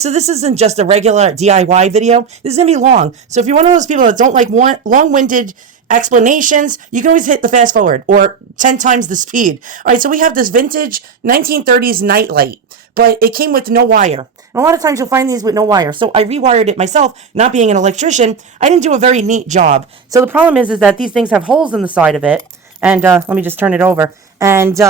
So this isn't just a regular DIY video. This is going to be long. So if you're one of those people that don't like long-winded explanations, you can always hit the fast forward or 10 times the speed. All right, so we have this vintage 1930s nightlight, but it came with no wire. And a lot of times you'll find these with no wire. So I rewired it myself, not being an electrician. I didn't do a very neat job. So the problem is that these things have holes in the side of it. And let me just turn it over. And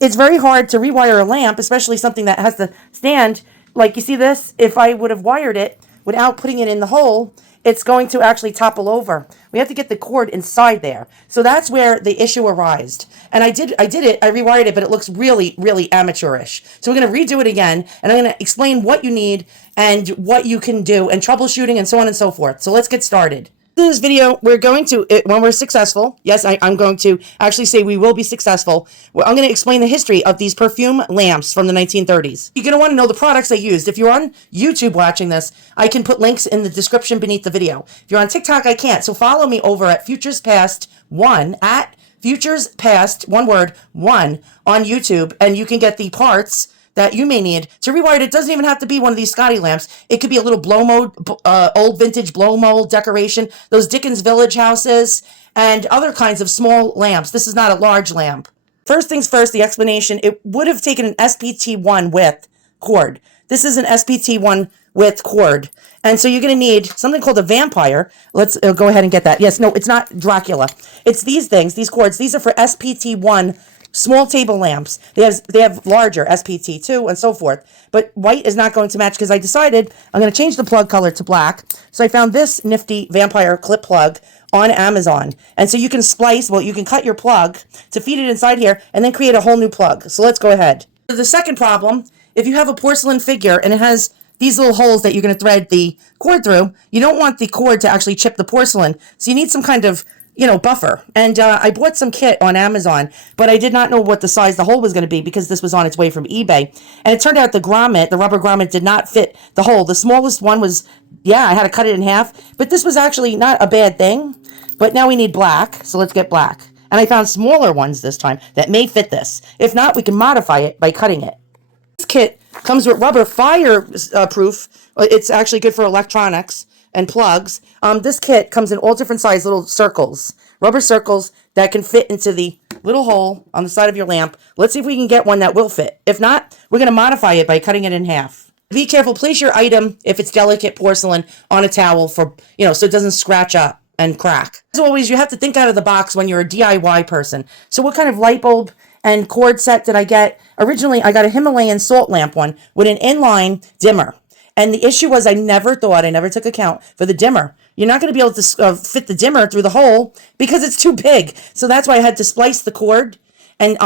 it's very hard to rewire a lamp, especially something that has to stand. Like you see this, if I would have wired it without putting it in the hole, it's going to actually topple over. We have to get the cord inside there. So that's where the issue arose. And I did it, I rewired it, but it looks really, really amateurish. So we're going to redo it again, and I'm going to explain what you need and what you can do and troubleshooting and so on and so forth. So let's get started. In this video, we're going to, when we're successful, yes, I'm going to actually say we will be successful, I'm going to explain the history of these perfume lamps from the 1930s. You're going to want to know the products they used. If you're on YouTube watching this, I can put links in the description beneath the video. If you're on TikTok, I can't. So follow me over at Futures Past 1, at Futures Past, one word, 1, on YouTube, and you can get the parts that you may need to rewire it. It doesn't even have to be one of these Scotty lamps. It could be a little blow mold, old vintage blow mold decoration, those Dickens village houses, and other kinds of small lamps. This is not a large lamp. First things first, the explanation. It would have taken an SPT1 width cord. This is an SPT1 width cord. And so you're going to need something called a vampire. Let's go ahead and get that. Yes, no, it's not Dracula. It's these things, these cords. These are for SPT1 small table lamps. They have larger SPT2 and so forth. But white is not going to match because I decided I'm going to change the plug color to black. So I found this nifty vampire clip plug on Amazon. And so you can splice, well, you can cut your plug to feed it inside here and then create a whole new plug. So let's go ahead. The second problem, if you have a porcelain figure and it has these little holes that you're going to thread the cord through, you don't want the cord to actually chip the porcelain. So you need some kind of buffer. And I bought some kit on Amazon, but I did not know what the size the hole was going to be because this was on its way from eBay. And it turned out the grommet, the rubber grommet, did not fit the hole. The smallest one was, I had to cut it in half. But this was actually not a bad thing. But now we need black, so let's get black. And I found smaller ones this time that may fit this. If not, we can modify it by cutting it. This kit comes with rubber fireproof. It's actually good for electronics and plugs. This kit comes in all different size little circles, rubber circles that can fit into the little hole on the side of your lamp. Let's see if we can get one that will fit. If not, we're going to modify it by cutting it in half. Be careful. Place your item, if it's delicate porcelain, on a towel for, so it doesn't scratch up and crack. As always, you have to think out of the box when you're a DIY person. So what kind of light bulb and cord set did I get? Originally, I got a Himalayan salt lamp one with an inline dimmer. And the issue was I never took account for the dimmer. You're not going to be able to fit the dimmer through the hole because it's too big. So that's why I had to splice the cord and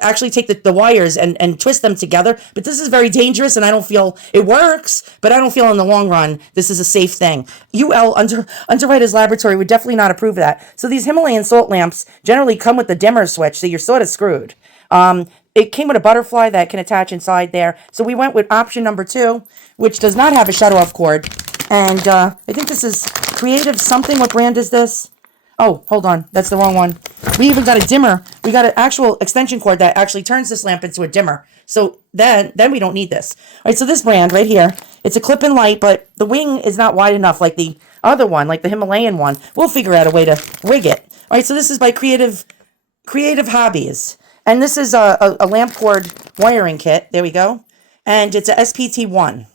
actually take the wires and twist them together. But this is very dangerous, and I don't feel it works, but I don't feel in the long run this is a safe thing. UL, Underwriters Laboratory, would definitely not approve of that. So these Himalayan salt lamps generally come with the dimmer switch, so you're sort of screwed. It came with a butterfly that can attach inside there. So we went with option number 2, which does not have a shut-off cord. And I think this is Creative something. What brand is this? Oh, hold on. That's the wrong one. We even got a dimmer. We got an actual extension cord that actually turns this lamp into a dimmer. So then we don't need this. All right, so this brand right here, it's a clip-in light, but the wing is not wide enough like the other one, like the Himalayan one. We'll figure out a way to rig it. All right, so this is by Creative Hobbies. And this is a lamp cord wiring kit. There we go. And it's a SPT1.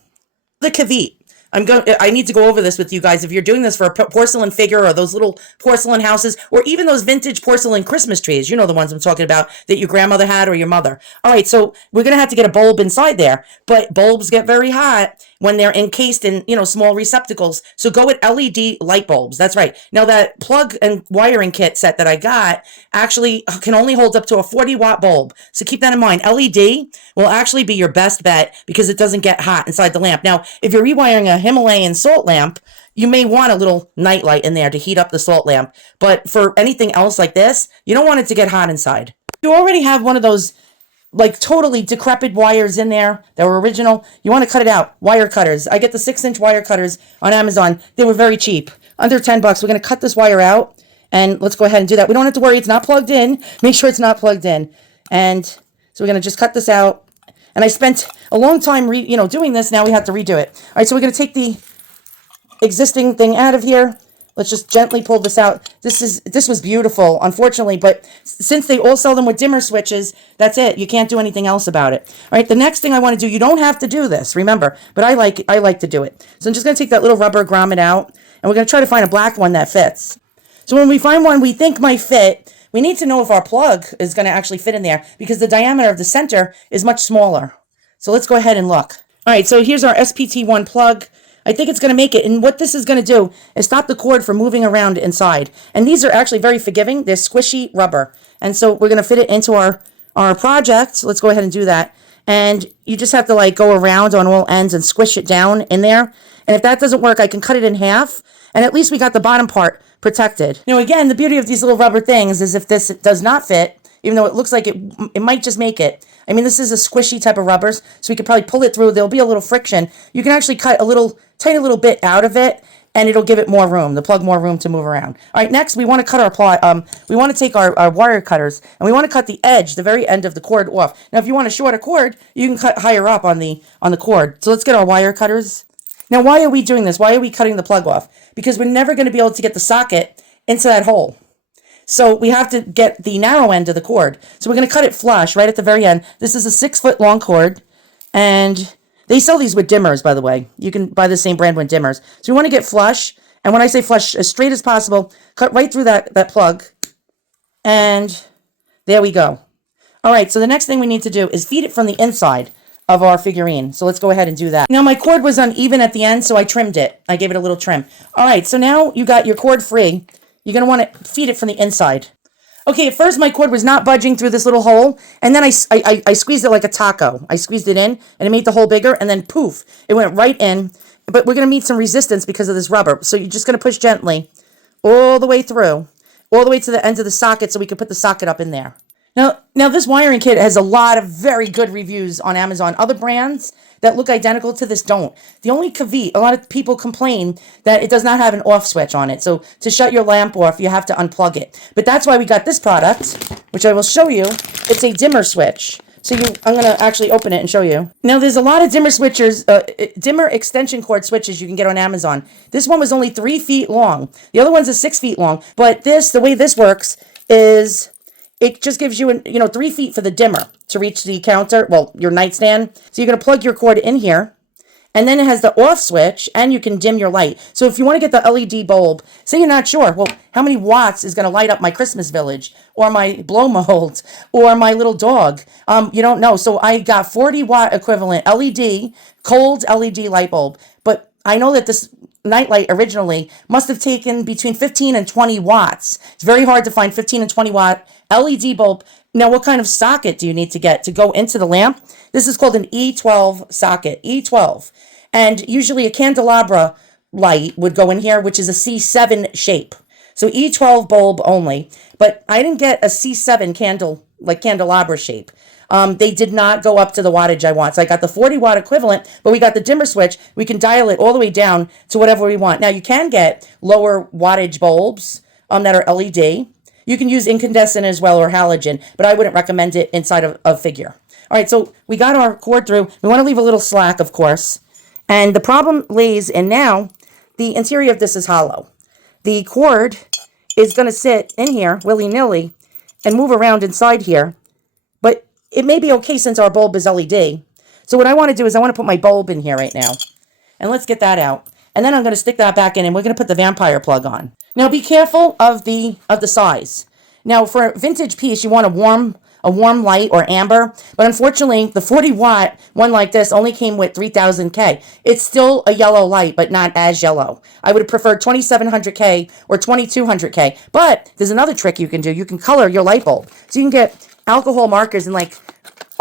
The caveat. I need to go over this with you guys. If you're doing this for a porcelain figure or those little porcelain houses or even those vintage porcelain Christmas trees, you know the ones I'm talking about that your grandmother had or your mother. All right, so we're going to have to get a bulb inside there, but bulbs get very hot when they're encased in, small receptacles. So go with LED light bulbs. That's right. Now that plug and wiring kit set that I got actually can only hold up to a 40-watt bulb. So keep that in mind. LED will actually be your best bet because it doesn't get hot inside the lamp. Now, if you're rewiring a Himalayan salt lamp, you may want a little night light in there to heat up the salt lamp. But for anything else like this, you don't want it to get hot inside. You already have one of those like totally decrepit wires in there that were original. You want to cut it out. Wire cutters. I get the 6-inch wire cutters on Amazon. They were very cheap. Under $10. We're going to cut this wire out and let's go ahead and do that. We don't have to worry. It's not plugged in. Make sure it's not plugged in. And so we're going to just cut this out. And And I spent a long time, doing this. Now we have to redo it. All right, so we're going to take the existing thing out of here. Let's just gently pull this out. This was beautiful, unfortunately, but since they all sell them with dimmer switches, that's it. You can't do anything else about it. All right, the next thing I want to do, you don't have to do this, remember, but I like to do it. So I'm just going to take that little rubber grommet out, and we're going to try to find a black one that fits. So when we find one we think might fit, we need to know if our plug is going to actually fit in there because the diameter of the center is much smaller. So let's go ahead and look. All right, so here's our SPT1 plug. I think it's going to make it. And what this is going to do is stop the cord from moving around inside. And these are actually very forgiving. They're squishy rubber. And so we're going to fit it into our project. So let's go ahead and do that. And you just have to like go around on all ends and squish it down in there. And if that doesn't work, I can cut it in half. And at least we got the bottom part protected. Now, again, the beauty of these little rubber things is if this does not fit, even though it looks like it might just make it. I mean, this is a squishy type of rubbers, so we could probably pull it through. There'll be a little friction. You can actually cut a tiny little bit out of it, and it'll give it more room, the plug more room to move around. All right, next we want to cut we want to take our wire cutters, and we want to cut the edge, the very end of the cord off. Now, if you want a shorter cord, you can cut higher up on the cord. So let's get our wire cutters. Now, why are we doing this? Why are we cutting the plug off? Because we're never going to be able to get the socket into that hole. So we have to get the narrow end of the cord. So we're going to cut it flush right at the very end. This is a 6-foot long cord, and they sell these with dimmers, by the way. You can buy the same brand with dimmers. So we want to get flush, and when I say flush, as straight as possible, cut right through that plug, and there we go. All right, so the next thing we need to do is feed it from the inside of our figurine. So let's go ahead and do that. Now, my cord was uneven at the end, so I trimmed it. I gave it a little trim. All right, so now you got your cord free. You're going to want to feed it from the inside. Okay, at first my cord was not budging through this little hole, and then I squeezed it like a taco. I squeezed it in, and it made the hole bigger, and then poof, it went right in. But we're going to meet some resistance because of this rubber. So you're just going to push gently all the way through, all the way to the end of the socket so we can put the socket up in there. Now this wiring kit has a lot of very good reviews on Amazon. Other brands that look identical to this don't. The only caveat, a lot of people complain that it does not have an off switch on it. So to shut your lamp off, you have to unplug it. But that's why we got this product, which I will show you. It's a dimmer switch. So I'm going to actually open it and show you. Now, there's a lot of dimmer switchers, dimmer extension cord switches you can get on Amazon. This one was only 3 feet long. The other one's 6 feet long. But the way this works is it just gives you, 3 feet for the dimmer to reach the counter, well, your nightstand. So you're going to plug your cord in here. And then it has the off switch, and you can dim your light. So if you want to get the LED bulb, say you're not sure, well, how many watts is going to light up my Christmas village, or my blow mold, or my little dog? You don't know. So I got 40-watt equivalent LED, cold LED light bulb. But I know that this nightlight originally must have taken between 15 and 20 watts. It's very hard to find 15 and 20-watt LED bulb. Now, what kind of socket do you need to get to go into the lamp? This is called an E12 socket, E12. And usually a candelabra light would go in here, which is a C7 shape. So E12 bulb only. But I didn't get a C7 candle, like candelabra shape. They did not go up to the wattage I want. So I got the 40-watt equivalent, but we got the dimmer switch. We can dial it all the way down to whatever we want. Now, you can get lower wattage bulbs that are LED. You can use incandescent as well, or halogen, but I wouldn't recommend it inside of a figure. All right, so we got our cord through. We want to leave a little slack, of course. And the problem lays in now, the interior of this is hollow. The cord is going to sit in here, willy-nilly, and move around inside here. But it may be okay since our bulb is LED. So what I want to do is I want to put my bulb in here right now. And let's get that out. And then I'm going to stick that back in, and we're going to put the vampire plug on. Now, be careful of the size. Now, for a vintage piece, you want a warm light or amber, but unfortunately, the 40-watt one like this only came with 3000K. It's still a yellow light, but not as yellow. I would have preferred 2700K or 2200K, but there's another trick you can do. You can color your light bulb. So you can get alcohol markers in like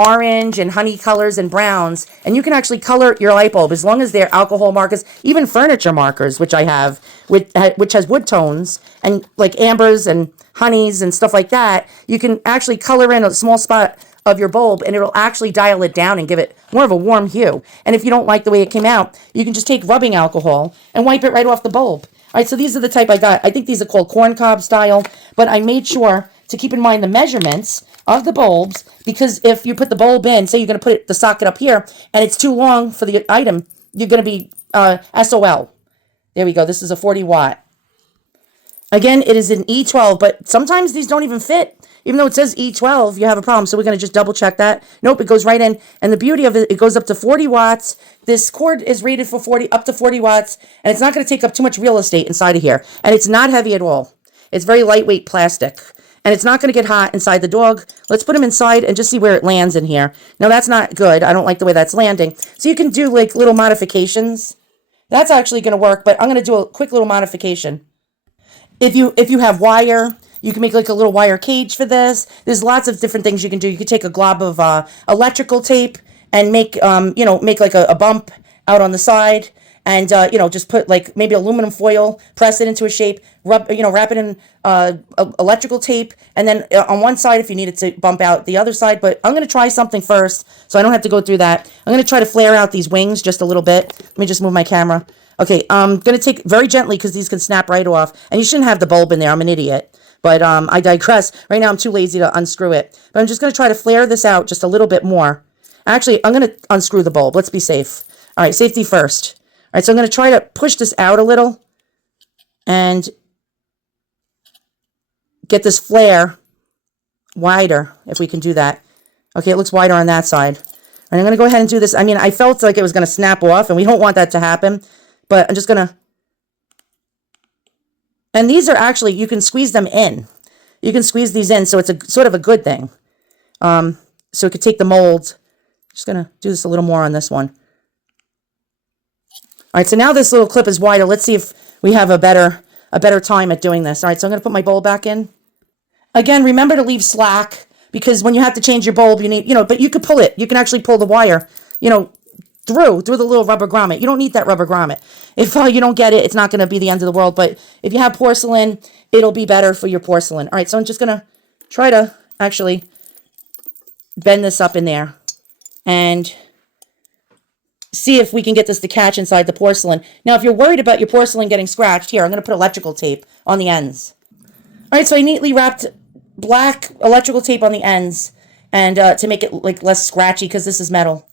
orange and honey colors and browns, and you can actually color your light bulb as long as they're alcohol markers, even furniture markers, which I have, which has wood tones, and like ambers and honeys and stuff like that. You can actually color in a small spot of your bulb, and it'll actually dial it down and give it more of a warm hue. And if you don't like the way it came out, you can just take rubbing alcohol and wipe it right off the bulb. All right, so these are the type I got. I think these are called corn cob style, but I made sure to keep in mind the measurements of the bulbs, because if you put the bulb in, say you're going to put the socket up here, and it's too long for the item, you're going to be SOL. There we go. This is a 40 watt. Again, it is an E12, but sometimes these don't even fit. Even though it says E12, you have a problem. So we're going to just double check that. Nope, it goes right in. And the beauty of it, it goes up to 40 watts. This cord is rated for up to 40 watts, and it's not going to take up too much real estate inside of here. And it's not heavy at all. It's very lightweight plastic. And it's not going to get hot inside the dog. Let's put him inside and just see where it lands in here. Now, that's not good. I don't like the way that's landing. So you can do like little modifications. That's actually going to work, but I'm going to do a quick little modification. If you have wire, you can make like a little wire cage for this. There's lots of different things you can do. You could take a glob of electrical tape and make make like a bump out on the side, and just put like maybe aluminum foil, press it into a shape, wrap it in electrical tape, and then on one side if you needed to bump out the other side. But I'm going to try something first, so I don't have to go through that. I'm going to try to flare out these wings just a little bit. Let me just move my camera. Okay, I'm going to take very gently because these can snap right off. And you shouldn't have the bulb in there. I'm an idiot. But I digress. Right now I'm too lazy to unscrew it. But I'm just going to try to flare this out just a little bit more. Actually, I'm going to unscrew the bulb. Let's be safe. All right, safety first. All right, so I'm going to try to push this out a little and get this flare wider, if we can do that. Okay, it looks wider on that side. And I'm going to go ahead and do this. I mean, I felt like it was going to snap off, and we don't want that to happen. But I'm just going to... And these are actually, you can squeeze them in. You can squeeze these in, so it's a sort of a good thing. So it could take the mold. Just going to do this a little more on this one. All right, so now this little clip is wider. Let's see if we have a better time at doing this. All right, so I'm going to put my bowl back in. Again, remember to leave slack, because when you have to change your bulb, you need, but you could pull it. You can actually pull the wire, through the little rubber grommet. You don't need that rubber grommet. If you don't get it, it's not going to be the end of the world. But if you have porcelain, it'll be better for your porcelain. All right, so I'm just going to try to actually bend this up in there and see if we can get this to catch inside the porcelain. Now, if you're worried about your porcelain getting scratched, here, I'm going to put electrical tape on the ends. All right, so I neatly wrapped black electrical tape on the ends and to make it like less scratchy, because this is metal.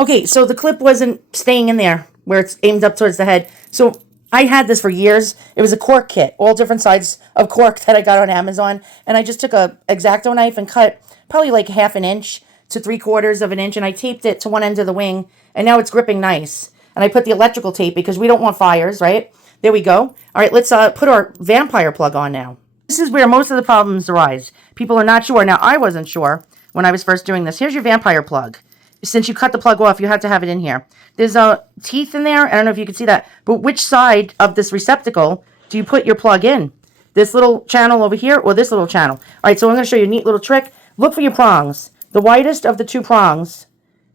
Okay, so the clip wasn't staying in there where it's aimed up towards the head. So I had this for years. It was a cork kit, all different sides of cork that I got on Amazon. And I just took a X-Acto knife and cut probably like 1/2 inch to 3/4 of an inch. And I taped it to one end of the wing. And now it's gripping nice. And I put the electrical tape because we don't want fires, right? There we go. All right, let's put our vampire plug on now. This is where most of the problems arise. People are not sure. Now, I wasn't sure when I was first doing this. Here's your vampire plug. Since you cut the plug off, you have to have it in here. There's teeth in there. I don't know if you can see that. But which side of this receptacle do you put your plug in? This little channel over here or this little channel? All right, so I'm going to show you a neat little trick. Look for your prongs. The widest of the two prongs.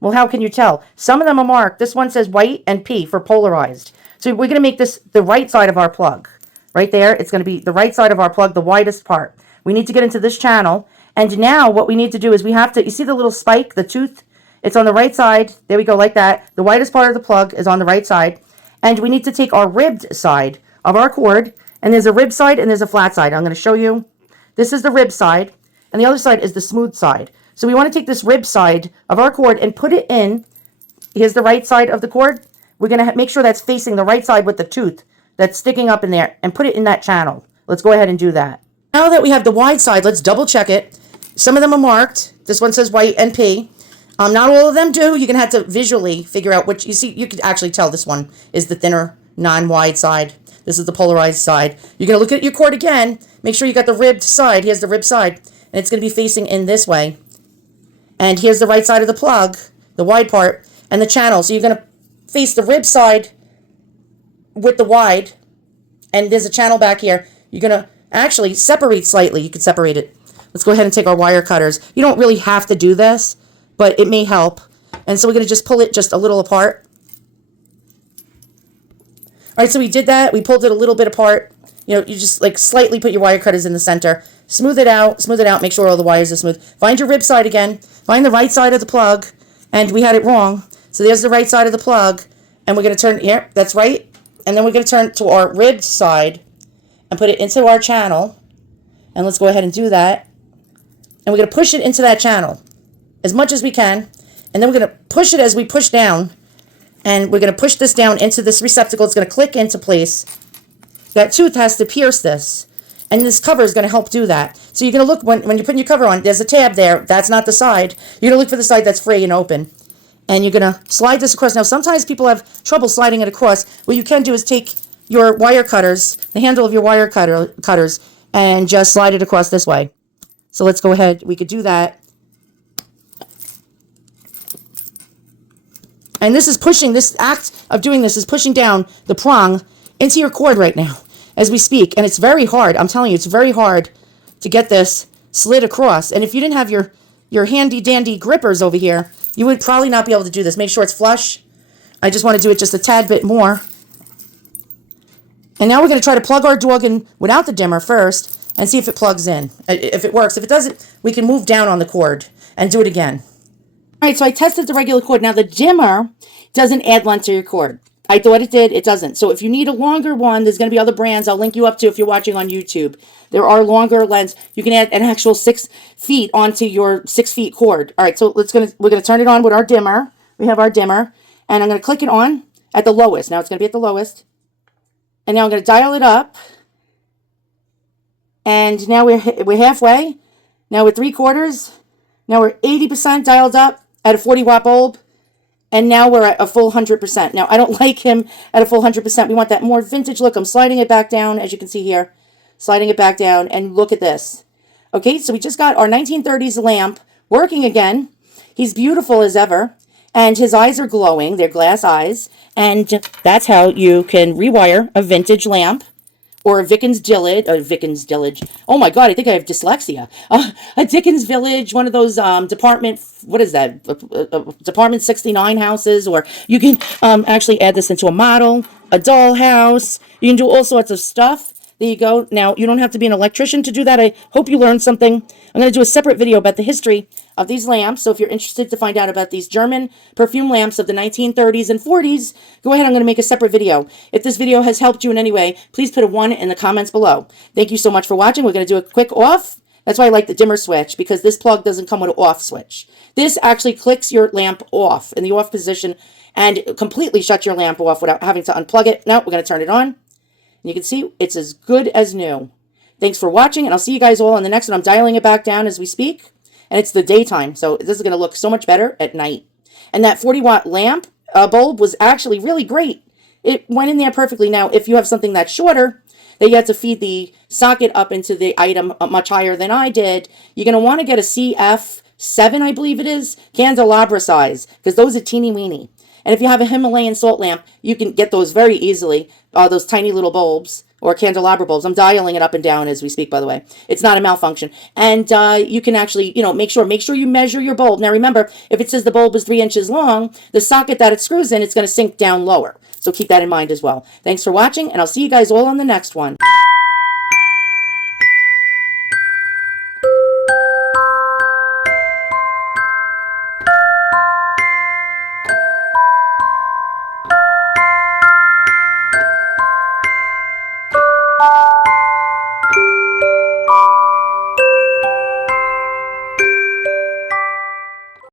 Well, how can you tell? Some of them are marked. This one says white and P for polarized. So we're going to make this the right side of our plug. Right there, it's going to be the right side of our plug, the widest part. We need to get into this channel. And now what we need to do is we have to, you see the little spike, the tooth? It's on the right side. There we go, like that. The widest part of the plug is on the right side. And we need to take our ribbed side of our cord. And there's a rib side and there's a flat side. I'm going to show you. This is the rib side. And the other side is the smooth side. So we want to take this rib side of our cord and put it in. Here's the right side of the cord. We're going to make sure that's facing the right side with the tooth that's sticking up in there. And put it in that channel. Let's go ahead and do that. Now that we have the wide side, let's double check it. Some of them are marked. This one says white and P. Not all of them do. You're going to have to visually figure out which. You see, you can actually tell this one is the thinner, non-wide side. This is the polarized side. You're going to look at your cord again. Make sure you got the ribbed side. Here's the ribbed side. And it's going to be facing in this way. And here's the right side of the plug, the wide part, and the channel. So you're going to face the rib side with the wide. And there's a channel back here. You're going to actually separate slightly. You can separate it. Let's go ahead and take our wire cutters. You don't really have to do this, but it may help. And so we're going to just pull it just a little apart. All right, so we did that. We pulled it a little bit apart. You know, you just like slightly put your wire cutters in the center. Smooth it out, make sure all the wires are smooth. Find your rib side again. Find the right side of the plug. And we had it wrong. So there's the right side of the plug. And we're going to turn, here, that's right. And then we're going to turn to our ribbed side and put it into our channel. And let's go ahead and do that. And we're going to push it into that channel as much as we can. And then we're going to push it as we push down. And we're going to push this down into this receptacle. It's going to click into place. That tooth has to pierce this. And this cover is going to help do that. So you're going to look, when you're putting your cover on, there's a tab there. That's not the side. You're going to look for the side that's free and open. And you're going to slide this across. Now, sometimes people have trouble sliding it across. What you can do is take your wire cutters, the handle of your wire cutters, and just slide it across this way. So let's go ahead. We could do that. And this is pushing, this act of doing this is pushing down the prong into your cord right now as we speak. And it's very hard. I'm telling you, it's very hard to get this slid across. And if you didn't have your handy dandy grippers over here, you would probably not be able to do this. Make sure it's flush. I just want to do it just a tad bit more. And now we're going to try to plug our dog in without the dimmer first and see if it plugs in, if it works. If it doesn't, we can move down on the cord and do it again. All right, so I tested the regular cord. Now, the dimmer doesn't add length to your cord. I thought it did. It doesn't. So if you need a longer one, there's going to be other brands I'll link you up to if you're watching on YouTube. There are longer lengths. You can add an actual 6 feet onto your 6 feet cord. All right, so we're going to turn it on with our dimmer. We have our dimmer, and I'm going to click it on at the lowest. Now it's going to be at the lowest. And now I'm going to dial it up. And now we're halfway. Now we're 3/4. Now we're 80% dialed up at a 40-watt bulb. And now we're at a full 100%. Now, I don't like him at a full 100%. We want that more vintage look. I'm sliding it back down, as you can see here. Sliding it back down, and look at this. Okay, so we just got our 1930s lamp working again. He's beautiful as ever. And his eyes are glowing. They're glass eyes. And that's how you can rewire a vintage lamp. Or a Dickens Village. Oh my God, I think I have dyslexia. A Dickens Village, one of those department 69 houses. Or you can actually add this into a model, a dollhouse. You can do all sorts of stuff. There you go. Now, you don't have to be an electrician to do that. I hope you learned something. I'm going to do a separate video about the history of these lamps. So if you're interested to find out about these German perfume lamps of the 1930s and 40s, go ahead. I'm going to make a separate video. If this video has helped you in any way, please put a 1 in the comments below. Thank you so much for watching. We're going to do a quick off. That's why I like the dimmer switch, because this plug doesn't come with an off switch. This actually clicks your lamp off in the off position and completely shuts your lamp off without having to unplug it. Now we're going to turn it on. And you can see it's as good as new. Thanks for watching, and I'll see you guys all in the next one. I'm dialing it back down as we speak, and it's the daytime, so this is going to look so much better at night. And that 40-watt lamp bulb was actually really great. It went in there perfectly. Now, if you have something that's shorter, that you have to feed the socket up into the item much higher than I did, you're going to want to get a CF7, I believe it is, Candelabra size, because those are teeny weeny. And if you have a Himalayan salt lamp, you can get those very easily, those tiny little bulbs, or candelabra bulbs. I'm dialing it up and down as we speak, by the way. It's not a malfunction. And you can actually, make sure you measure your bulb. Now remember, if it says the bulb is 3 inches long, the socket that it screws in, it's going to sink down lower. So keep that in mind as well. Thanks for watching, and I'll see you guys all on the next one.